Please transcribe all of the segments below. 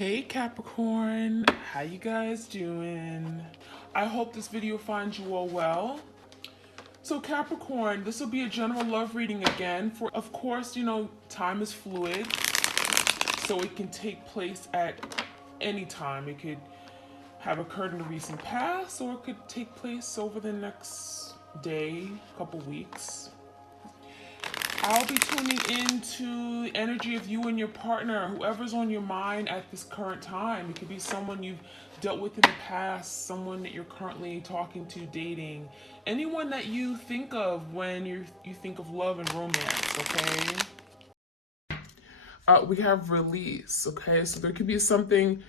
Hey Capricorn, how you guys doing? I hope this video finds you all well. So Capricorn, this will be a general love reading again. For of course, time is fluid, so it can take place at any time. It could have occurred in the recent past, or it could take place over the next day, couple weeks. I'll be tuning into the energy of you and your partner, whoever's on your mind at this current time. It could be someone you've dealt with in the past, someone that you're currently talking to, dating, anyone that you think of when you think of love and romance, okay? We have release, okay? So there could be something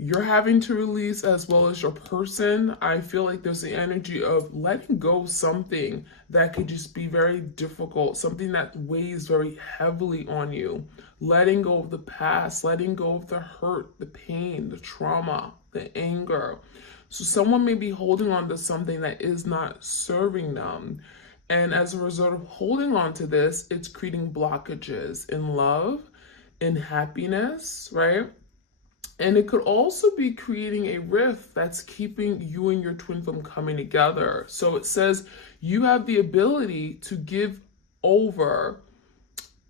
you're having to release as well as your person. I feel like there's the energy of letting go of something that could just be very difficult, something that weighs very heavily on you. Letting go of the past, letting go of the hurt, the pain, the trauma, the anger. So someone may be holding on to something that is not serving them. And as a result of holding on to this, it's creating blockages in love, in happiness, right? And it could also be creating a rift that's keeping you and your twin from coming together. So it says you have the ability to give over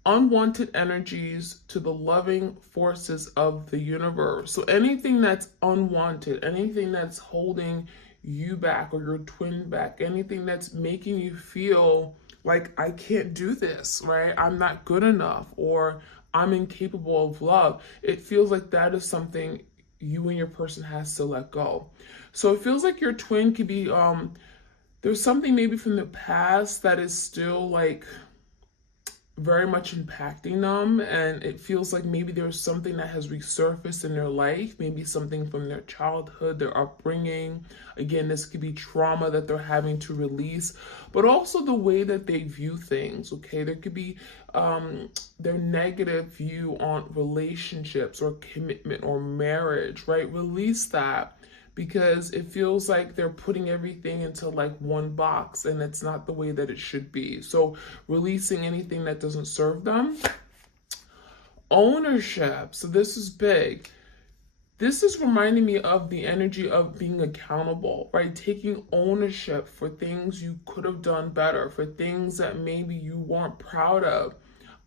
unwanted energies to the loving forces of the universe. So anything that's unwanted, anything that's holding you back or your twin back, anything that's making you feel like I can't do this, right? I'm not good enough, or I'm incapable of love. It feels like that is something you and your person has to let go. So it feels like your twin could be, there's something maybe from the past that is still like very much impacting them, and it feels like maybe there's something that has resurfaced in their life, maybe something from their childhood, their upbringing. Again, this could be trauma that they're having to release, but also the way that they view things, okay? There could be their negative view on relationships or commitment or marriage, right? Release that, because it feels like they're putting everything into like one box, and it's not the way that it should be. So releasing anything that doesn't serve them. Ownership. So this is big. This is reminding me of the energy of being accountable, right? Taking ownership for things you could have done better, for things that maybe you weren't proud of.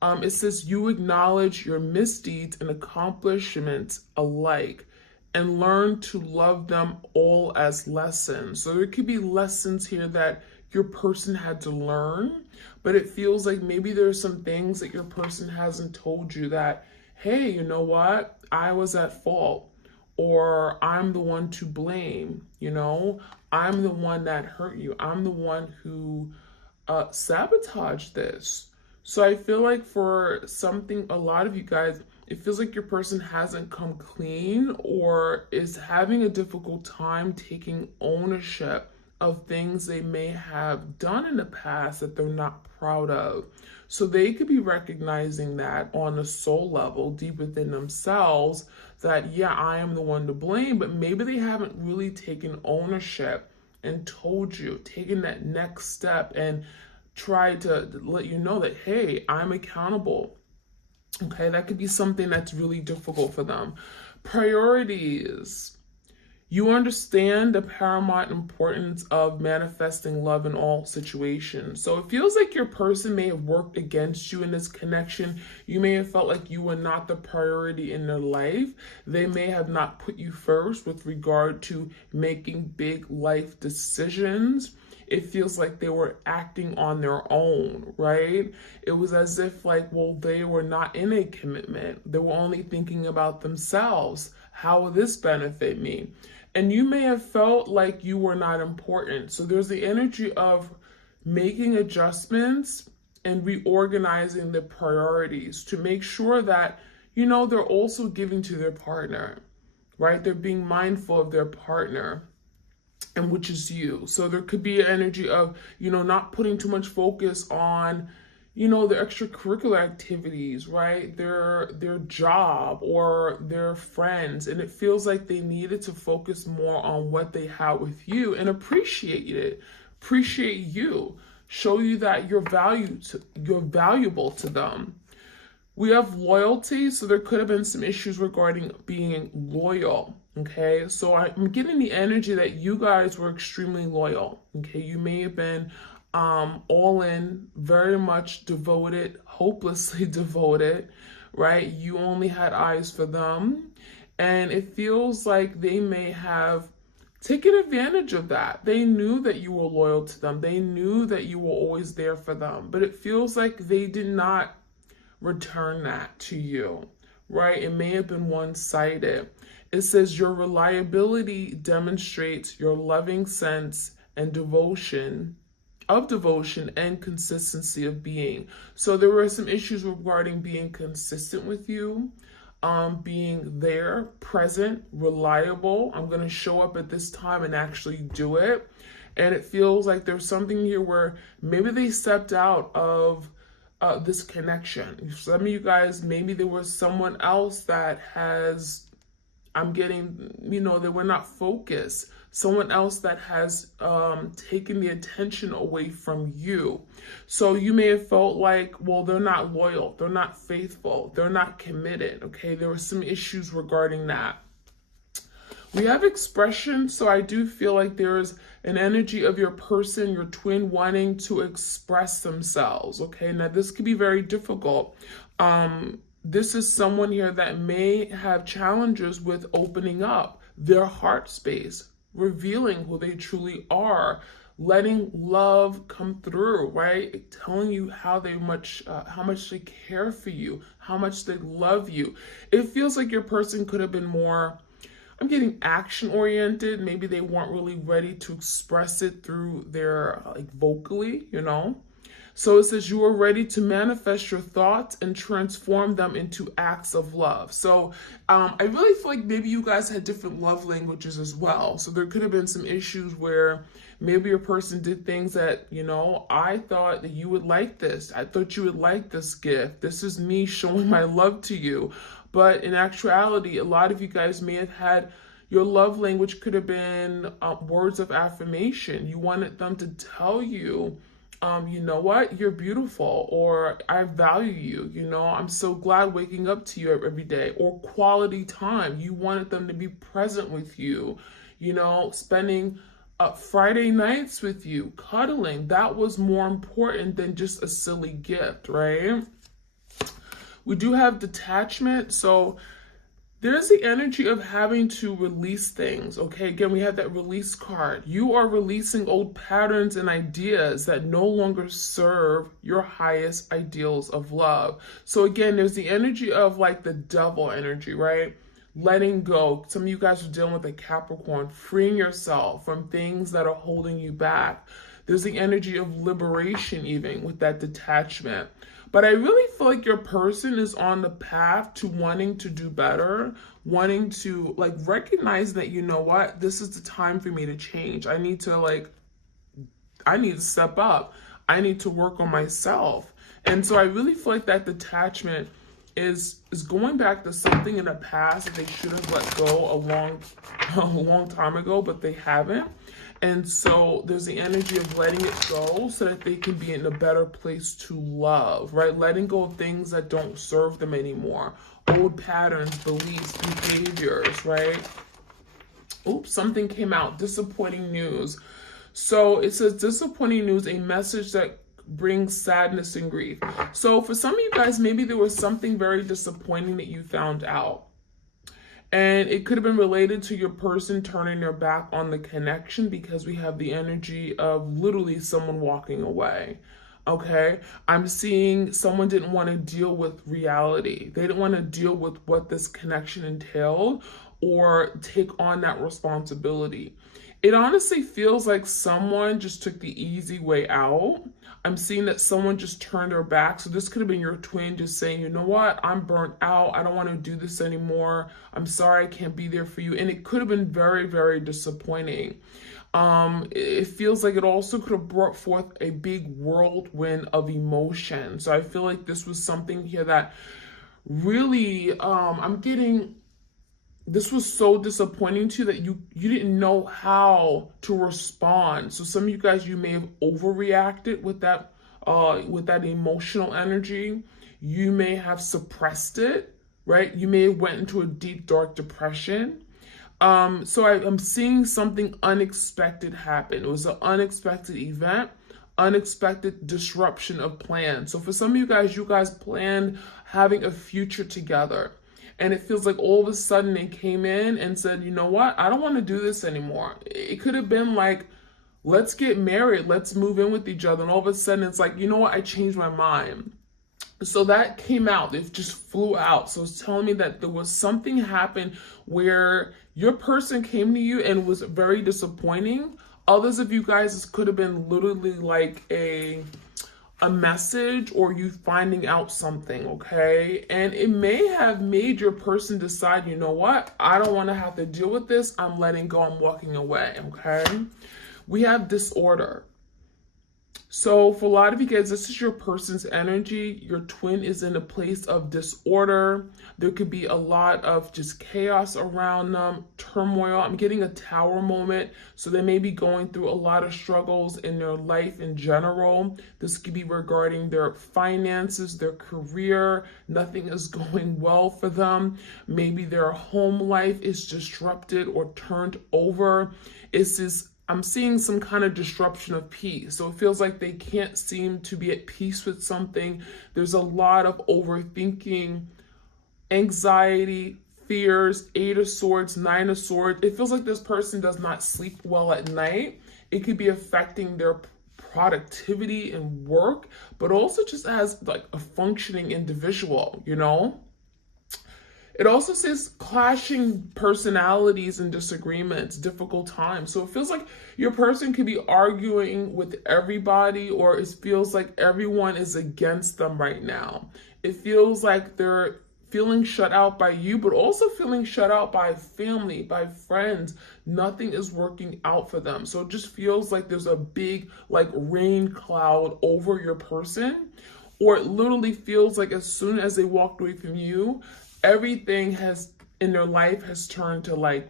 It says you acknowledge your misdeeds and accomplishments alike, and learn to love them all as lessons. So there could be lessons here that your person had to learn, but it feels like maybe there's some things that your person hasn't told you that, hey, you know what? I was at fault, or I'm the one to blame, I'm the one that hurt you. I'm the one who sabotaged this. So I feel like for a lot of you guys, it feels like your person hasn't come clean or is having a difficult time taking ownership of things they may have done in the past that they're not proud of. So they could be recognizing that on a soul level, deep within themselves, that, yeah, I am the one to blame, but maybe they haven't really taken ownership and told you, taken that next step and tried to let you know that, hey, I'm accountable. Okay, that could be something that's really difficult for them. Priorities. You understand the paramount importance of manifesting love in all situations. So it feels like your person may have worked against you in this connection. You may have felt like you were not the priority in their life. They may have not put you first with regard to making big life decisions. It feels like they were acting on their own, right? It was as if they were not in a commitment. They were only thinking about themselves. How will this benefit me? And you may have felt like you were not important. So there's the energy of making adjustments and reorganizing the priorities to make sure that, they're also giving to their partner, right? They're being mindful of their partner, and which is you. So there could be an energy of, not putting too much focus on, their extracurricular activities, right? Their job or their friends. And it feels like they needed to focus more on what they had with you and appreciate you, show you that you're valuable to them. We have loyalty, so there could have been some issues regarding being loyal. Okay, so I'm getting the energy that you guys were extremely loyal. Okay, you may have been all in, very much devoted, hopelessly devoted, right? You only had eyes for them, and it feels like they may have taken advantage of that. They knew that you were loyal to them, they knew that you were always there for them, but it feels like they did not return that to you, right? It may have been one-sided. It says your reliability demonstrates your loving sense and devotion and consistency of being. So there were some issues regarding being consistent with you, being there, present, reliable. I'm going to show up at this time and actually do it. And it feels like there's something here where maybe they stepped out of this connection. Some of you guys, maybe there was someone else that has, I'm getting, they were not focused. Someone else that has taken the attention away from you. So you may have felt like, well, they're not loyal, they're not faithful, they're not committed. Okay, there were some issues regarding that. We have expression, so I do feel like there's an energy of your person, your twin, wanting to express themselves. Okay, now this could be very difficult. This is someone here that may have challenges with opening up their heart space, revealing who they truly are, letting love come through, right? Telling you how much they care for you, how much they love you. It feels like your person could have been more, I'm getting action oriented. Maybe they weren't really ready to express it through their vocally, So it says you are ready to manifest your thoughts and transform them into acts of love. So I really feel like maybe you guys had different love languages as well. So there could have been some issues where maybe your person did things that, I thought that you would like this. I thought you would like this gift. This is me showing my love to you. But in actuality, a lot of you guys may have had, your love language could have been words of affirmation. You wanted them to tell you, you know what, you're beautiful, or I value you, I'm so glad waking up to you every day, or quality time. You wanted them to be present with you, spending Friday nights with you, cuddling. That was more important than just a silly gift, right? We do have detachment, so there's the energy of having to release things, okay? Again, we have that release card. You are releasing old patterns and ideas that no longer serve your highest ideals of love. So again, there's the energy of the devil energy, right? Letting go. Some of you guys are dealing with a Capricorn, freeing yourself from things that are holding you back. There's the energy of liberation even with that detachment. But I really feel like your person is on the path to wanting to do better, wanting to recognize that, what, this is the time for me to change. I need to step up. I need to work on myself. And so I really feel like that detachment is going back to something in the past that they should have let go a long time ago, but they haven't. And so there's the energy of letting it go so that they can be in a better place to love, right? Letting go of things that don't serve them anymore. Old patterns, beliefs, behaviors, right? Oops, something came out. Disappointing news. So it says disappointing news, a message that brings sadness and grief. So for some of you guys, maybe there was something very disappointing that you found out. And it could have been related to your person turning their back on the connection, because we have the energy of literally someone walking away. Okay, I'm seeing someone didn't want to deal with reality. They didn't want to deal with what this connection entailed or take on that responsibility. It honestly feels like someone just took the easy way out. I'm seeing that someone just turned their back. So this could have been your twin just saying, you know what, I'm burnt out. I don't want to do this anymore. I'm sorry, I can't be there for you. And it could have been very, very disappointing. It feels like it also could have brought forth a big whirlwind of emotion. So I feel like this was something here that really, this was so disappointing to you that you didn't know how to respond. So some of you guys, you may have overreacted with that emotional energy. You may have suppressed it, right? You may have went into a deep, dark depression. So I'm seeing something unexpected happen. It was an unexpected event, unexpected disruption of plans. So for some of you guys planned having a future together. And it feels like all of a sudden they came in and said, you know what? I don't want to do this anymore. It could have been like, let's get married, let's move in with each other. And all of a sudden it's like, you know what? I changed my mind. So that came out, it just flew out. So it's telling me that there was something happened where your person came to you and was very disappointing. Others of you guys, this could have been literally like a message or you finding out something, okay? And it may have made your person decide, you know what? I don't want to have to deal with this. I'm letting go. I'm walking away, okay? We have disorder. So for a lot of you guys, this is your person's energy. Your twin is in a place of disorder. There could be a lot of just chaos around them, turmoil. I'm getting a tower moment. So they may be going through a lot of struggles in their life in general. This could be regarding their finances, their career. Nothing is going well for them. Maybe their home life is disrupted or turned over. I'm seeing some kind of disruption of peace. So it feels like they can't seem to be at peace with something. There's a lot of overthinking, anxiety, fears, 8 of Swords, 9 of Swords. It feels like this person does not sleep well at night. It could be affecting their productivity and work, but also just as like a functioning individual, you know? It also says clashing personalities and disagreements, difficult times. So it feels like your person could be arguing with everybody, or it feels like everyone is against them right now. It feels like they're feeling shut out by you, but also feeling shut out by family, by friends. Nothing is working out for them. So it just feels like there's a big like rain cloud over your person, or it literally feels like as soon as they walked away from you, everything in their life has turned to like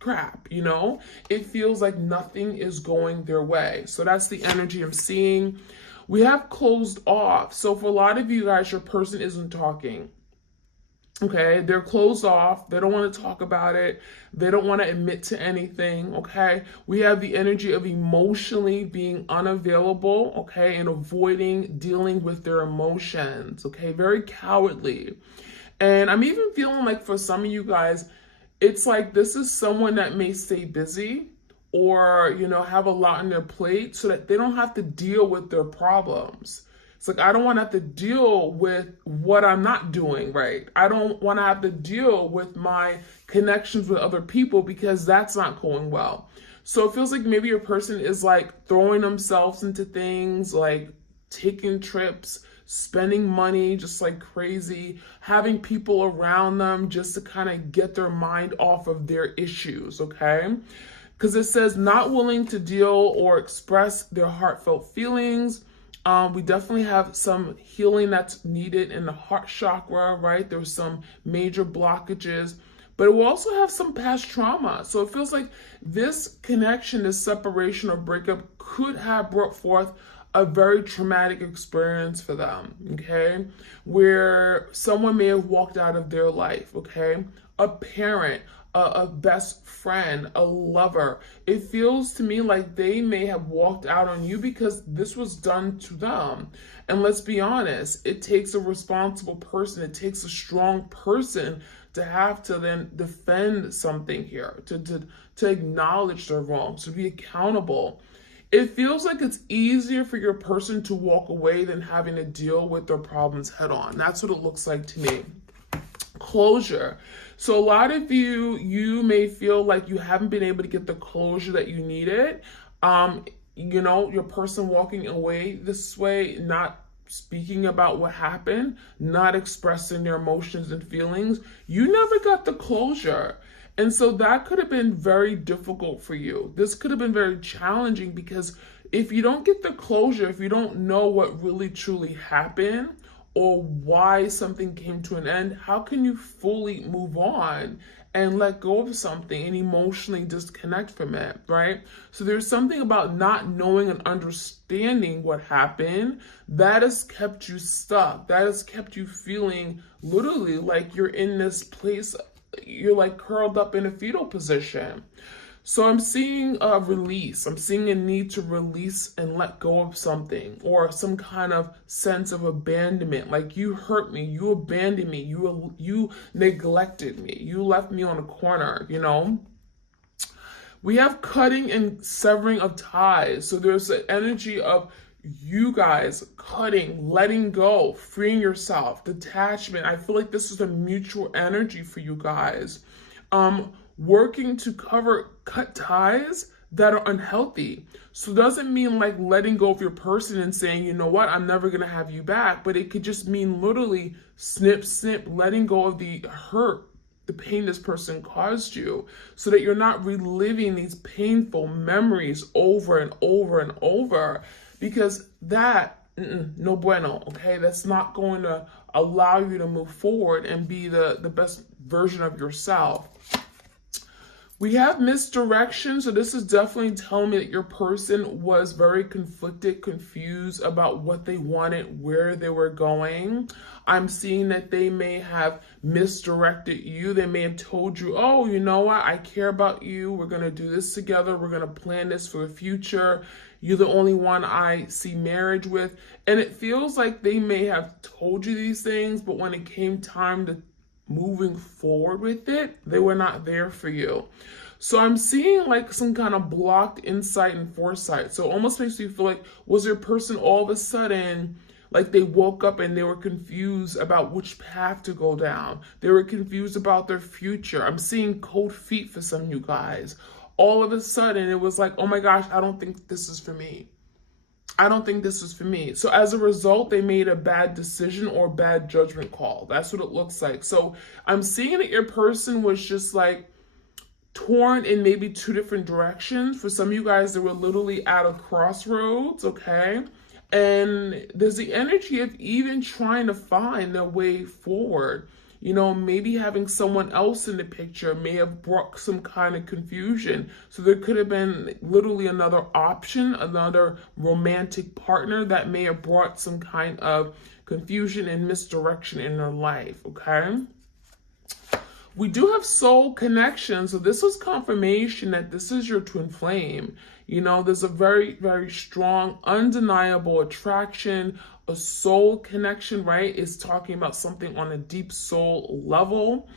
crap, you know? It feels like nothing is going their way. So that's the energy I'm seeing. We have closed off. So for a lot of you guys, your person isn't talking. Okay, they're closed off. They don't want to talk about it. They don't want to admit to anything. Okay, we have the energy of emotionally being unavailable. Okay, and avoiding dealing with their emotions. Okay, very cowardly. And I'm even feeling like for some of you guys, it's like this is someone that may stay busy or, you know, have a lot on their plate so that they don't have to deal with their problems. It's like, I don't want to have to deal with what I'm not doing right. I don't want to have to deal with my connections with other people because that's not going well. So it feels like maybe your person is like throwing themselves into things like taking trips, spending money just like crazy, having people around them just to kind of get their mind off of their issues, okay? Because it says not willing to deal or express their heartfelt feelings. We definitely have some healing that's needed in the heart chakra, right? There's some major blockages, but it will also have some past trauma. So it feels like this connection, this separation or breakup could have brought forth a very traumatic experience for them, okay? Where someone may have walked out of their life, okay? A parent, a best friend, a lover. It feels to me like they may have walked out on you because this was done to them. And let's be honest, it takes a responsible person, it takes a strong person to have to then defend something here, to acknowledge their wrongs, to be accountable. It feels like it's easier for your person to walk away than having to deal with their problems head on. That's what it looks like to me. Closure. So a lot of you may feel like you haven't been able to get the closure that you needed. You know, your person walking away this way, not speaking about what happened, not expressing their emotions and feelings. You never got the closure. And so that could have been very difficult for you. This could have been very challenging because if you don't get the closure, if you don't know what really truly happened or why something came to an end, how can you fully move on and let go of something and emotionally disconnect from it, right? So there's something about not knowing and understanding what happened that has kept you stuck. That has kept you feeling literally like you're in this place, you're like curled up in a fetal position. So I'm seeing a release. I'm seeing a need to release and let go of something, or some kind of sense of abandonment. Like, you hurt me, you abandoned me, you neglected me, you left me on a corner, you know? We have cutting and severing of ties. So there's an energy of you guys cutting, letting go, freeing yourself, detachment. I feel like this is a mutual energy for you guys. Working to cut ties that are unhealthy. So it doesn't mean like letting go of your person and saying, you know what, I'm never gonna have you back. But it could just mean literally snip, snip, letting go of the hurt, the pain this person caused you, so that you're not reliving these painful memories over and over and over, because that, no bueno, okay? That's not going to allow you to move forward and be the best version of yourself. We have misdirection, so this is definitely telling me that your person was very conflicted, confused about what they wanted, where they were going. I'm seeing that they may have misdirected you. They may have told you, oh, you know what? I care about you. We're going to do this together. We're going to plan this for the future. You're the only one I see marriage with. And it feels like they may have told you these things, but when it came time to moving forward with it, they were not there for you. So I'm seeing like some kind of blocked insight and foresight. So it almost makes me feel like, was your person all of a sudden, like they woke up and they were confused about which path to go down. They were confused about their future. I'm seeing cold feet for some of you guys. All of a sudden it was like, oh my gosh, I don't think this is for me. I don't think this is for me. So as a result, they made a bad decision or bad judgment call. That's what it looks like. So I'm seeing that your person was just like torn in maybe two different directions. For some of you guys, they were literally at a crossroads, okay? And there's the energy of even trying to find their way forward. You know, maybe having someone else in the picture may have brought some kind of confusion. So there could have been literally another option, another romantic partner that may have brought some kind of confusion and misdirection in their life, okay? We do have soul connection. So this is confirmation that this is your twin flame. You know, there's a very, very strong, undeniable attraction, a soul connection, right? It's talking about something on a deep soul level,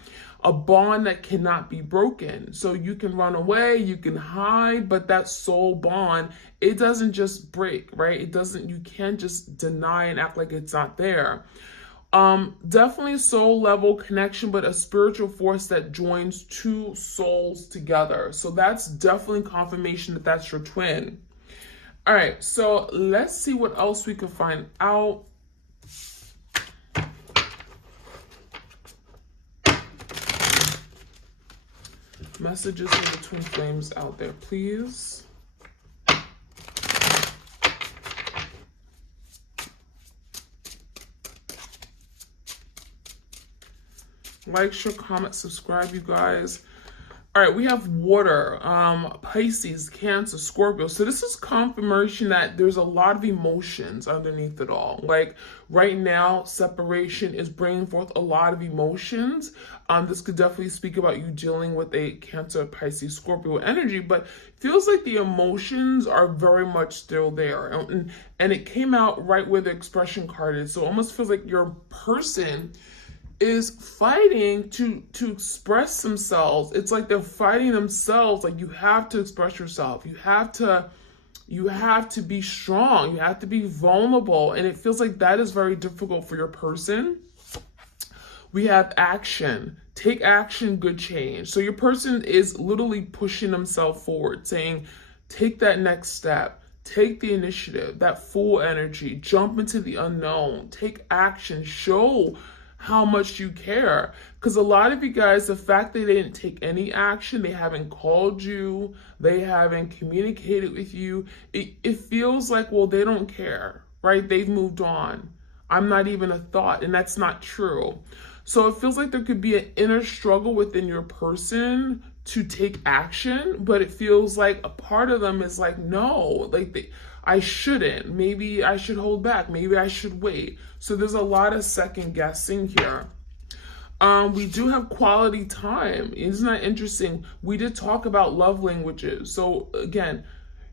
a bond that cannot be broken. So you can run away, you can hide, but that soul bond, it doesn't just break, right? You can't just deny and act like it's not there. Definitely soul level connection, but a spiritual force that joins two souls together. So that's definitely confirmation that that's your twin. All right, so let's see what else we can find out. Messages for the twin flames out there, please. Like, share, comment, subscribe, you guys. All right, we have water, Pisces, Cancer, Scorpio. So this is confirmation that there's a lot of emotions underneath it all. Like right now, separation is bringing forth a lot of emotions. This could definitely speak about you dealing with a Cancer, Pisces, Scorpio energy, but feels like the emotions are very much still there. And it came out right where the expression card is. So it almost feels like your person is fighting to express themselves. It's like they're fighting themselves. Like, you have to express yourself. You have to be strong. You have to be vulnerable. And it feels like that is very difficult for your person. We have action. Take action, good change. So your person is literally pushing themselves forward, saying, take that next step. Take the initiative, that full energy, jump into the unknown, take action, show how much you care. Because a lot of you guys, the fact that they didn't take any action, they haven't called you, they haven't communicated with you, it feels like, well, they don't care, right? They've moved on. I'm not even a thought, and that's not true. So it feels like there could be an inner struggle within your person to take action, but it feels like a part of them is like, no, like I shouldn't. Maybe I should hold back. Maybe I should wait. So there's a lot of second guessing here. We do have quality time. Isn't that interesting? We did talk about love languages. So again,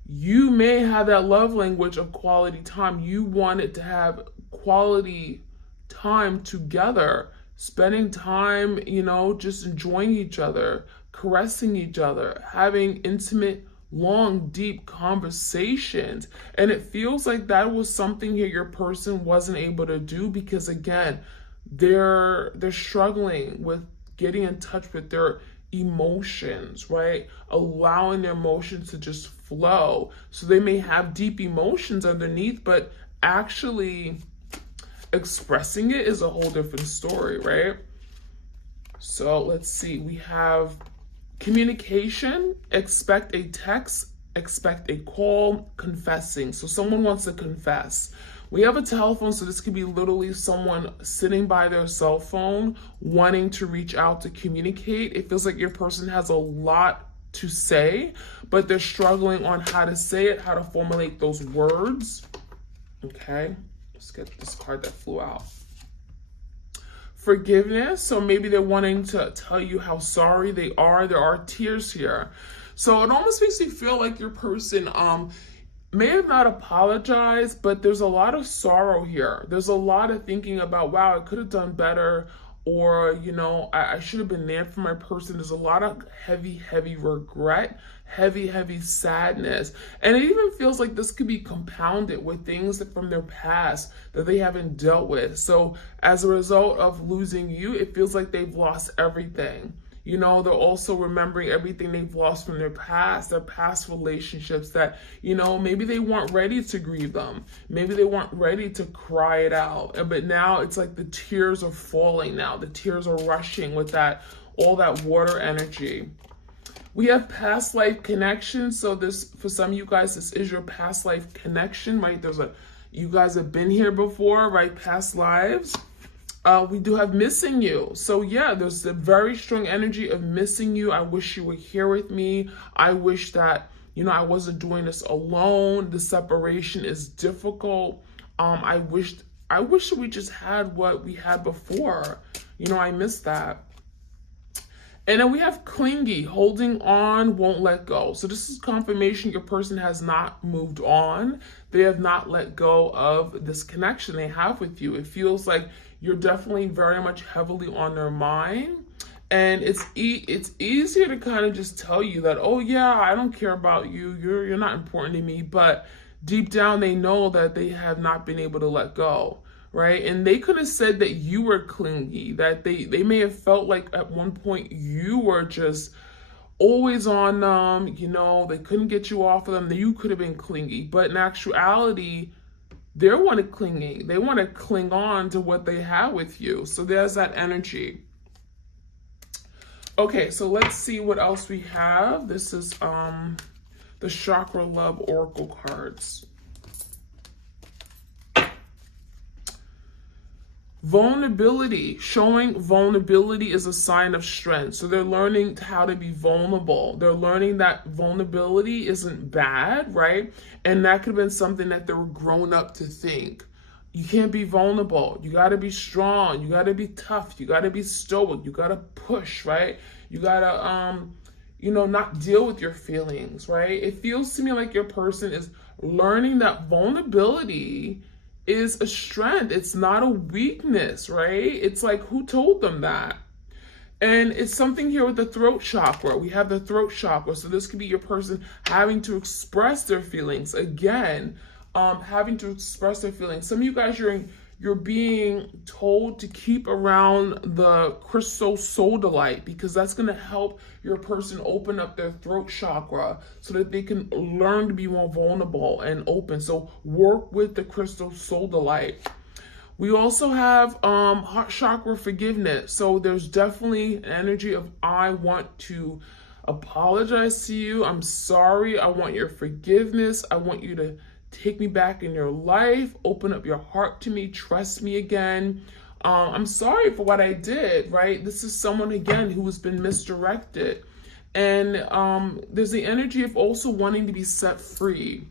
you may have that love language of quality time. You wanted to have quality time together, spending time, just enjoying each other, caressing each other, having intimate, long, deep conversations. And it feels like that was something here your person wasn't able to do because, again, they're struggling with getting in touch with their emotions, right? Allowing their emotions to just flow. So they may have deep emotions underneath, but actually expressing it is a whole different story, right? So let's see. We have communication, expect a text, expect a call, confessing. So someone wants to confess. We have a telephone, so this could be literally someone sitting by their cell phone wanting to reach out to communicate. It feels like your person has a lot to say, but they're struggling on how to say it, how to formulate those words. Okay, let's get this card that flew out. Forgiveness, so maybe they're wanting to tell you how sorry they are. There are tears here. So it almost makes you feel like your person may have not apologized, but there's a lot of sorrow here. There's a lot of thinking about, wow, I could have done better, or, I should have been there for my person. There's a lot of heavy, heavy regret, heavy, heavy sadness. And it even feels like this could be compounded with things from their past that they haven't dealt with. So as a result of losing you, it feels like they've lost everything. They're also remembering everything they've lost from their past relationships that, maybe they weren't ready to grieve them. Maybe they weren't ready to cry it out. But now it's like the tears are falling now. The tears are rushing with all that water energy. We have past life connection. So this, for some of you guys, this is your past life connection, right? You guys have been here before, right? Past lives. We do have missing you. So yeah, there's a very strong energy of missing you. I wish you were here with me. I wish that, I wasn't doing this alone. The separation is difficult. I wish we just had what we had before. I miss that. And then we have clingy, holding on, won't let go. So this is confirmation your person has not moved on. They have not let go of this connection they have with you. It feels like you're definitely very much heavily on their mind. And it's easier to kind of just tell you that, oh yeah, I don't care about you. You're not important to me. But deep down, they know that they have not been able to let go. Right? And they could have said that you were clingy, that they may have felt like at one point you were just always on them, they couldn't get you off of them, that you could have been clingy. But in actuality, they want to clingy. They want to cling on to what they have with you. So there's that energy. Okay, so let's see what else we have. This is the Chakra Love Oracle cards. Vulnerability, showing vulnerability is a sign of strength. So they're learning how to be vulnerable. They're learning that vulnerability isn't bad, right? And that could have been something that they were grown up to think. You can't be vulnerable. You got to be strong. You got to be tough. You got to be stoic. You got to push, right? You got to, not deal with your feelings, right? It feels to me like your person is learning that vulnerability is a strength. It's not a weakness, right? It's like, who told them that? And it's something here with the throat chakra. We have the throat chakra. So this could be your person having to express their feelings. Again, having to express their feelings. Some of you guys, you're being told to keep around the crystal sodalite because that's going to help your person open up their throat chakra so that they can learn to be more vulnerable and open. So work with the crystal sodalite. We also have heart chakra forgiveness. So there's definitely an energy of, I want to apologize to you. I'm sorry. I want your forgiveness. I want you to take me back in your life, open up your heart to me, trust me again. I'm sorry for what I did, right? This is someone, again, who has been misdirected. And there's the energy of also wanting to be set free.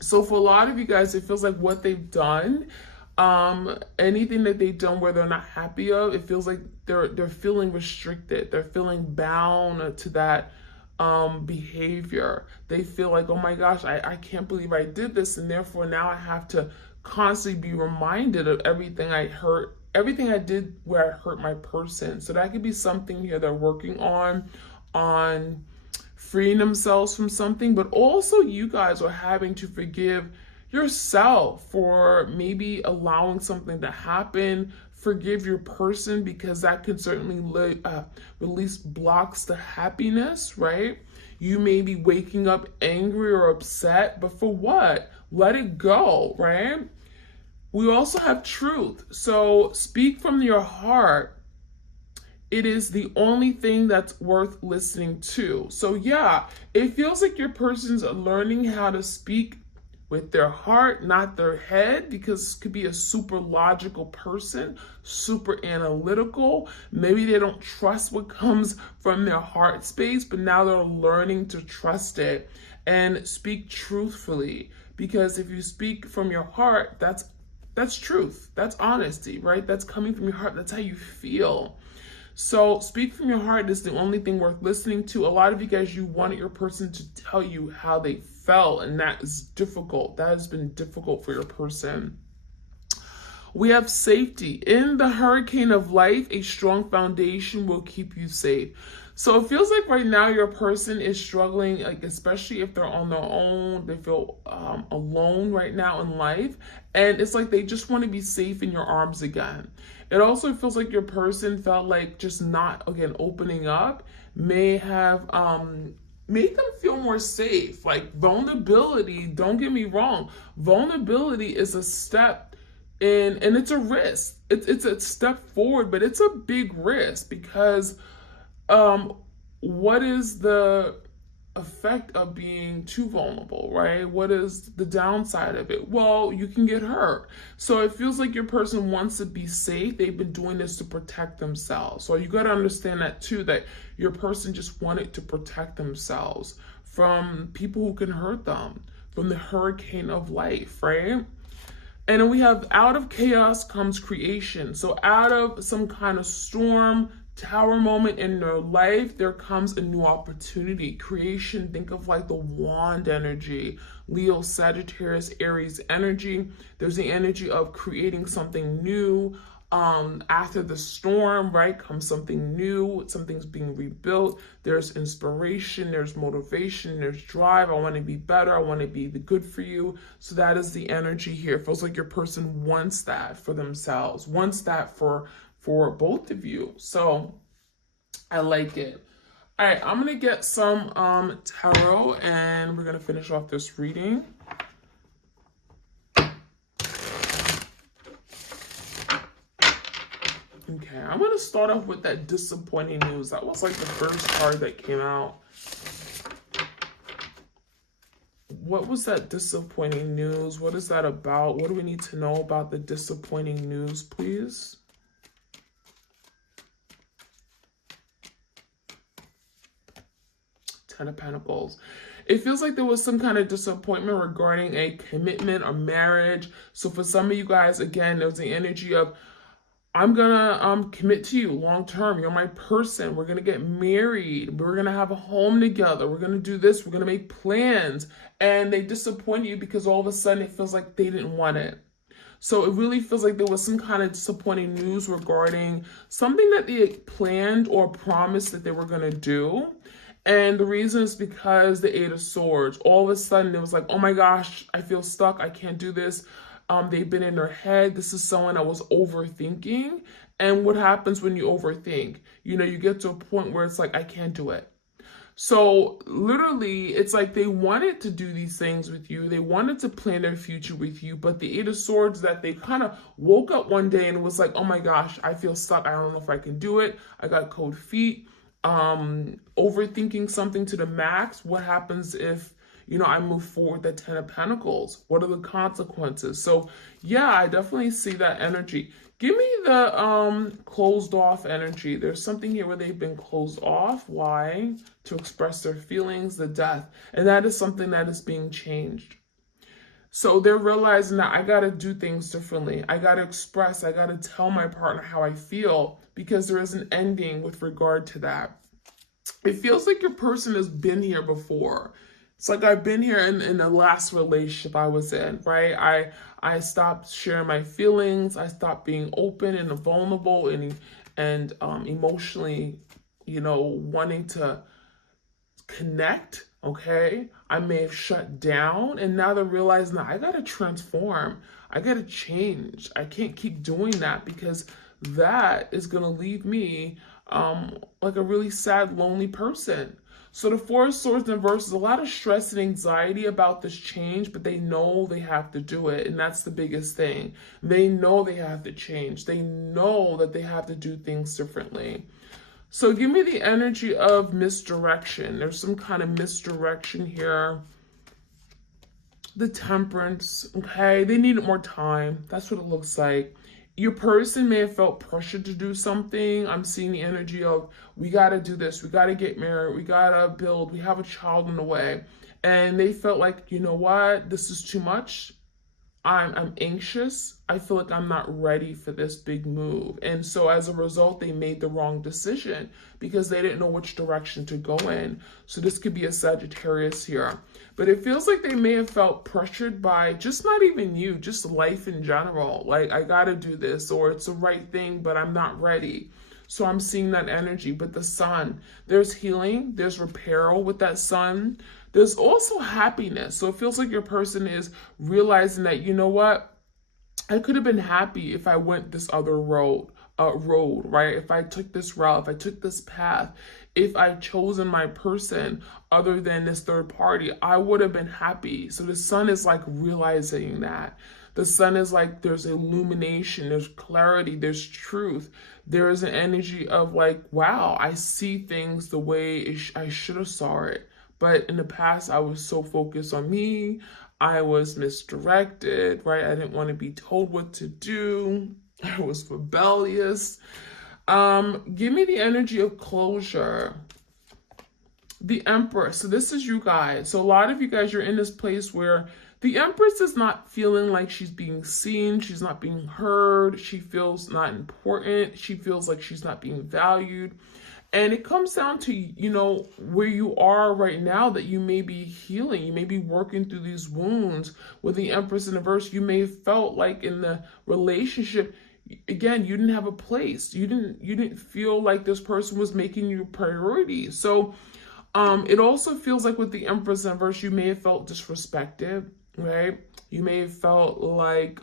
So for a lot of you guys, it feels like what they've done, anything that they've done where they're not happy of, it feels like they're feeling restricted. They're feeling bound to that behavior. They feel like, oh my gosh, I can't believe I did this, and therefore now I have to constantly be reminded of everything I hurt, everything I did where I hurt my person. So that could be something here they're working on freeing themselves from something, but also you guys are having to forgive yourself for maybe allowing something to happen. Forgive your person, because that can certainly release blocks to happiness, right? You may be waking up angry or upset, but for what? Let it go, right? We also have truth. So speak from your heart. It is the only thing that's worth listening to. So yeah, it feels like your person's learning how to speak with their heart, not their head, because this could be a super logical person, super analytical. Maybe they don't trust what comes from their heart space, but now they're learning to trust it and speak truthfully. Because if you speak from your heart, that's truth. That's honesty, right? That's coming from your heart. That's how you feel. So speak from your heart is the only thing worth listening to. A lot of you guys, you wanted your person to tell you how they felt, and that is difficult. That has been difficult for your person. We have safety. In the hurricane of life, a strong foundation will keep you safe. So it feels like right now your person is struggling, like especially if they're on their own, they feel alone right now in life. And it's like they just want to be safe in your arms again. It also feels like your person felt like just not, again, opening up may have made them feel more safe. Like vulnerability, don't get me wrong, vulnerability is a step and it's a risk. It's a step forward, but it's a big risk because what is the effect of being too vulnerable, right? What is the downside of it? Well, you can get hurt. So it feels like your person wants to be safe. They've been doing this to protect themselves. So you got to understand that too, that your person just wanted to protect themselves from people who can hurt them, from the hurricane of life, right? And then we have out of chaos comes creation. So out of some kind of storm, tower moment in their life, there comes a new opportunity. Creation, think of like the wand energy, Leo, Sagittarius, Aries energy. There's the energy of creating something new. After the storm, right, comes something new. Something's being rebuilt. There's inspiration, there's motivation, there's drive. I want to be better. I want to be the good for you. So that is the energy here. It feels like your person wants that for themselves, wants that for both of you. So I like it. All right, I'm gonna get some tarot and we're gonna finish off this reading. Okay, I'm gonna start off with that disappointing news. That was like the first card that came out. What was that disappointing news? What is that about? What do we need to know about the disappointing news, please? Ten of Pentacles. It feels like there was some kind of disappointment regarding a commitment or marriage. So for some of you guys, again, there's the energy of, I'm gonna commit to you long term. You're my person. We're gonna get married. We're gonna have a home together. We're gonna do this. We're gonna make plans. And they disappoint you because all of a sudden it feels like they didn't want it. So it really feels like there was some kind of disappointing news regarding something that they planned or promised that they were gonna do. And the reason is because the Eight of Swords. All of a sudden it was like, oh my gosh, I feel stuck. I can't do this. They've been in their head. This is someone that was overthinking. And what happens when you overthink? You know, you get to a point where it's like, I can't do it. So literally, it's like they wanted to do these things with you. They wanted to plan their future with you. But the Eight of Swords, that they kind of woke up one day and it was like, oh my gosh, I feel stuck. I don't know if I can do it. I got cold feet. Overthinking something to the max. What happens if, you know, I move forward the Ten of Pentacles? What are the consequences? So yeah, I definitely see that energy. Give me the closed off energy. There's something here where they've been closed off. Why? To express their feelings, the death. And that is something that is being changed. So they're realizing that I got to do things differently. I got to express, I got to tell my partner how I feel, because there is an ending with regard to that. It feels like your person has been here before. It's like I've been here in the last relationship I was in, right? I stopped sharing my feelings. I stopped being open and vulnerable and emotionally, wanting to connect. Okay, I may have shut down, and now they're realizing that I gotta transform. I gotta change. I can't keep doing that, because that is gonna leave me like a really sad, lonely person. So the Four of Swords in reverse is a lot of stress and anxiety about this change, but they know they have to do it. And that's the biggest thing. They know they have to change. They know that they have to do things differently. So give me the energy of misdirection. There's some kind of misdirection here. The Temperance, okay? They needed more time. That's what it looks like. Your person may have felt pressured to do something. I'm seeing the energy of, we got to do this. We got to get married. We got to build. We have a child in the way. And they felt like, you know what? This is too much. I'm anxious. I feel like I'm not ready for this big move. And so as a result, they made the wrong decision because they didn't know which direction to go in. So this could be a Sagittarius here. But it feels like they may have felt pressured by just not even you, just life in general. Like, I got to do this, or it's the right thing, but I'm not ready. So I'm seeing that energy. But the Sun, there's healing, there's repair with that Sun. There's also happiness. So it feels like your person is realizing that, you know what? I could have been happy if I went this other road, right? If I took this route, if I took this path, if I've chosen my person other than this third party, I would have been happy. So the Sun is like realizing that. The Sun is like, there's illumination, there's clarity, there's truth. There is an energy of like, wow, I see things the way I should have saw it. But in the past, I was so focused on me. I was misdirected, right? I didn't want to be told what to do. I was rebellious. Give me the energy of closure. The Empress. So this is you guys. So a lot of you guys, you're in this place where the Empress is not feeling like she's being seen. She's not being heard. She feels not important. She feels like she's not being valued. And it comes down to, where you are right now, that you may be healing. You may be working through these wounds. With the Empress in the verse, you may have felt like in the relationship, again, you didn't have a place. You didn't feel like this person was making you a priority. So it also feels like with the Empress in verse, you may have felt disrespected, right? You may have felt like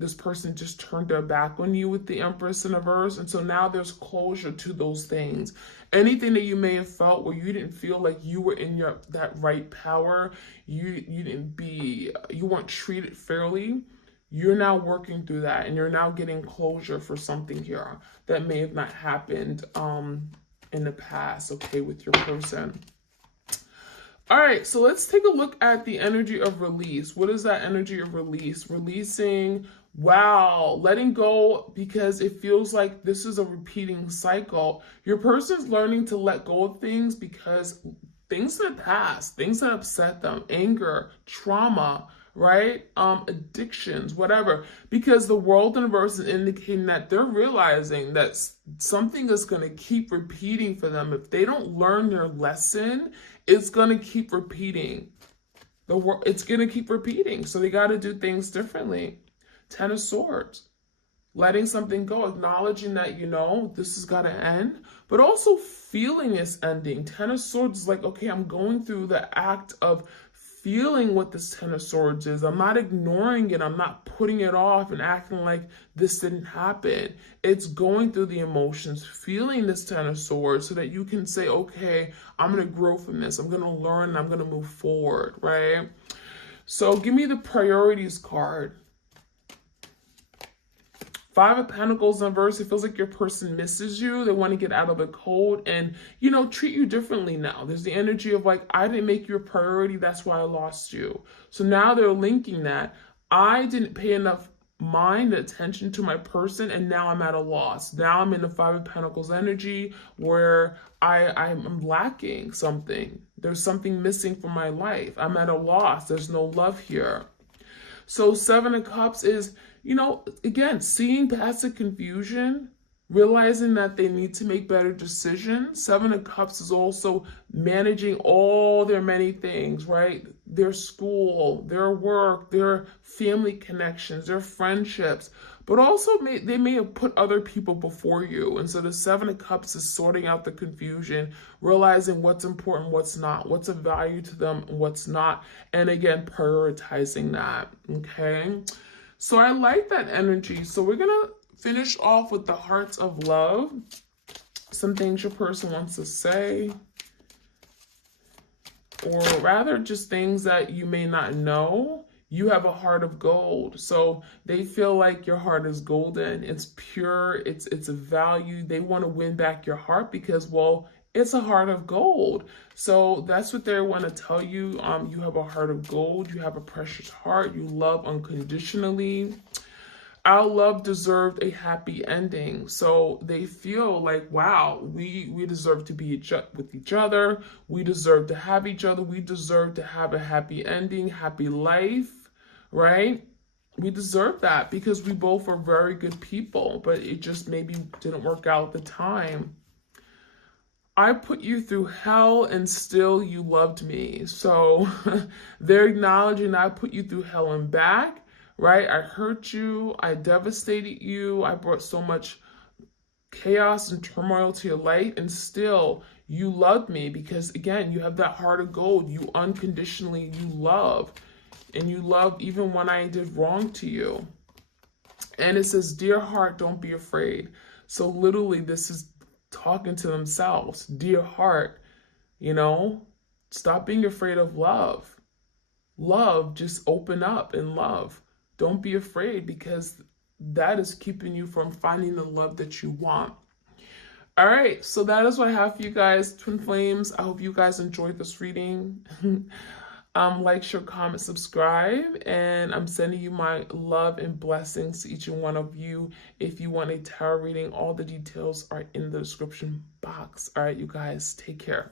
this person just turned their back on you with the Empress in a verse. And so now there's closure to those things. Anything that you may have felt where you didn't feel like you were in that right power, you weren't treated fairly, you're now working through that, and you're now getting closure for something here that may have not happened in the past, okay, with your person. All right, so let's take a look at the energy of release. What is that energy of release? Releasing, wow, letting go, because it feels like this is a repeating cycle. Your person's learning to let go of things because things in the past, things that upset them, anger, trauma, right? Addictions, whatever, because the world universe is indicating that they're realizing that something is going to keep repeating for them. If they don't learn their lesson, it's going to keep repeating. It's going to keep repeating. So they got to do things differently. Ten of Swords. Letting something go, acknowledging that, this has got to end, but also feeling it's ending. Ten of Swords is like, okay, I'm going through the act of feeling what this Ten of Swords is. I'm not ignoring it. I'm not putting it off and acting like this didn't happen. It's going through the emotions, feeling this Ten of Swords so that you can say, okay, I'm going to grow from this. I'm going to learn and I'm going to move forward, right? So give me the priorities card. Five of Pentacles in verse, it feels like your person misses you. They want to get out of the cold and, treat you differently now. There's the energy of like, I didn't make you a priority. That's why I lost you. So now they're linking that. I didn't pay enough mind, attention to my person, and now I'm at a loss. Now I'm in the Five of Pentacles energy where I'm lacking something. There's something missing from my life. I'm at a loss. There's no love here. So Seven of Cups is, again, seeing past the confusion, realizing that they need to make better decisions. Seven of Cups is also managing all their many things, right? Their school, their work, their family connections, their friendships, but also they may have put other people before you. And so the Seven of Cups is sorting out the confusion, realizing what's important, what's not, what's of value to them, and what's not. And again, prioritizing that, okay? So I like that energy. So we're going to finish off with the Hearts of Love. Some things your person wants to say, or rather just things that you may not know. You have a heart of gold. So they feel like your heart is golden. It's pure. It's a value. They want to win back your heart because, well, it's a heart of gold. So that's what they want to tell you. You have a heart of gold. You have a precious heart. You love unconditionally. Our love deserved a happy ending. So they feel like, wow, we deserve to be with each other. We deserve to have each other. We deserve to have a happy ending, happy life, right? We deserve that because we both are very good people, but it just maybe didn't work out at the time. I put you through hell and still you loved me. So they're acknowledging I put you through hell and back. Right? I hurt you. I devastated you. I brought so much chaos and turmoil to your life, and still you loved me because, again, you have that heart of gold. You unconditionally, you love, and you love even when I did wrong to you. And it says, dear heart, don't be afraid. So literally this is talking to themselves. Dear heart, stop being afraid of love. Love, just open up and love. Don't be afraid because that is keeping you from finding the love that you want. All right, so that is what I have for you guys, Twin Flames. I hope you guys enjoyed this reading. Like, share, comment, subscribe, and I'm sending you my love and blessings to each and one of you. If you want a tarot reading, all the details are in the description box. All right, you guys, take care.